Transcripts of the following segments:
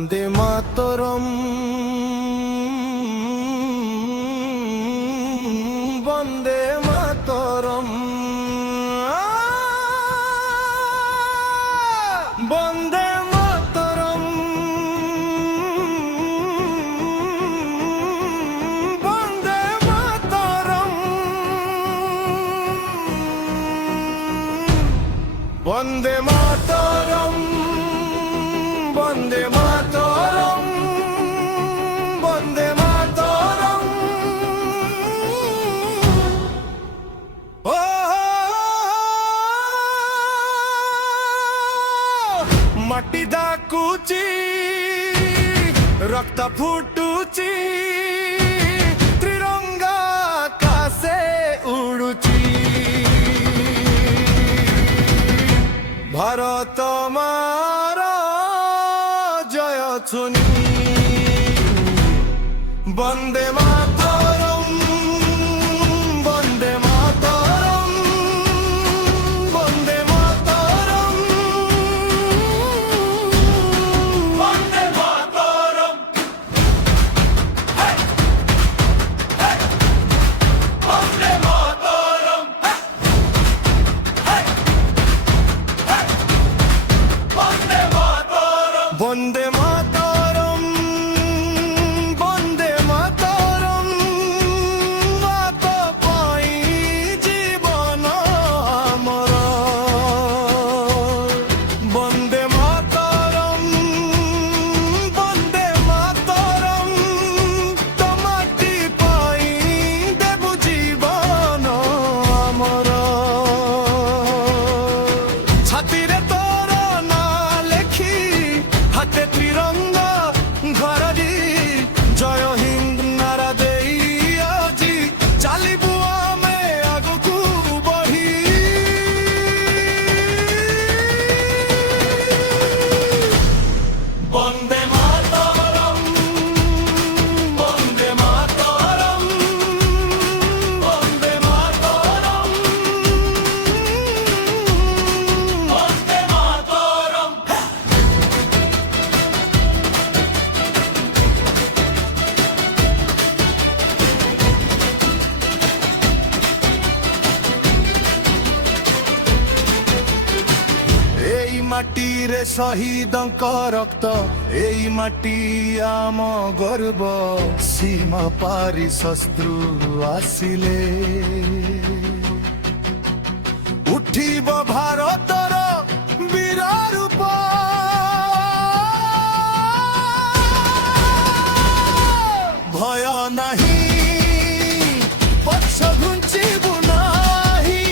বন্দে মাতরম বন্দে মাতরম বন্দে মাতরম বন্দে মাতরম বন্দে মাতরম বন্দে মাতরম বন্দে মাতরম ও মাটি ডাকুচি রক্ত ফুটুচি ত্রিরঙ্গা আকাশে উড়ুচি ভারত মার জয় ধ্বনি বন্দে মাতরম বন্দে মাতরম বন্দে মাতরম বন্দে মাতরম বন্দে মাতরম বন্দে মাতরম বন্দে মাতরম বন্দে মাতরম মাত পাই জীবন আমার বন্দে মাতরম বন্দে মাতরম তোমাটি পাই দেব জীবন আমার ছাতিরে তোর না লেখি হাতে ত্রিরঙ্গা ঘরজি জয় হিন্দ নারা দেই আজি চালিবু ଆମେ ଆଗକୁ ବଢି ବନ୍ଦେ ମାତରମ୍ ବନ୍ଦେ ମାତରମ୍ ବନ୍ଦେ ମାତରମ୍ ବନ୍ଦେ ମାତରମ୍ এই মাটিরে শহীদଙ୍କ রক্ত এই মাটি আম গর্ব সীমা পারি শত্রু আসিলে উঠিব ভারতর বীর রূপ ভয় নাহি পଛ ঘুଞ୍ଚିବୁ ନାହିଁ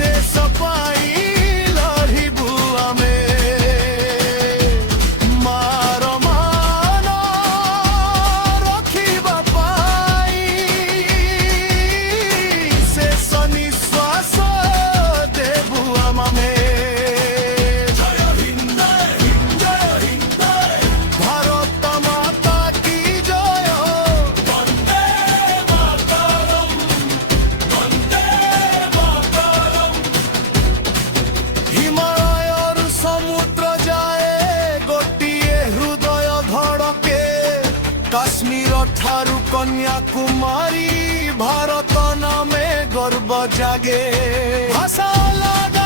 ଦେଶ ପାଇଁ ଲଢ଼ିବୁ ଆମେ ମାର ମାନ ରଖିବା ପାଇଁ ଶେଷ ନିଶ୍ୱାସ ଦେବୁ ଆମେ ଜୟ ହିନ୍ଦ ଜୟ ହିନ୍ଦ ଭାରତ ମାତା କି ଜୟ ବନ୍ଦେ ମାତରମ୍ ବନ୍ଦେ ମାତରମ୍ হিমালয়র সমুদ্র যায় গোটিয়ে হৃদয় ধড়কে কাশ্মীর ঠারু কন্যাকুমারী ভারত নামে গর্ব জাগে ভাষা লাগা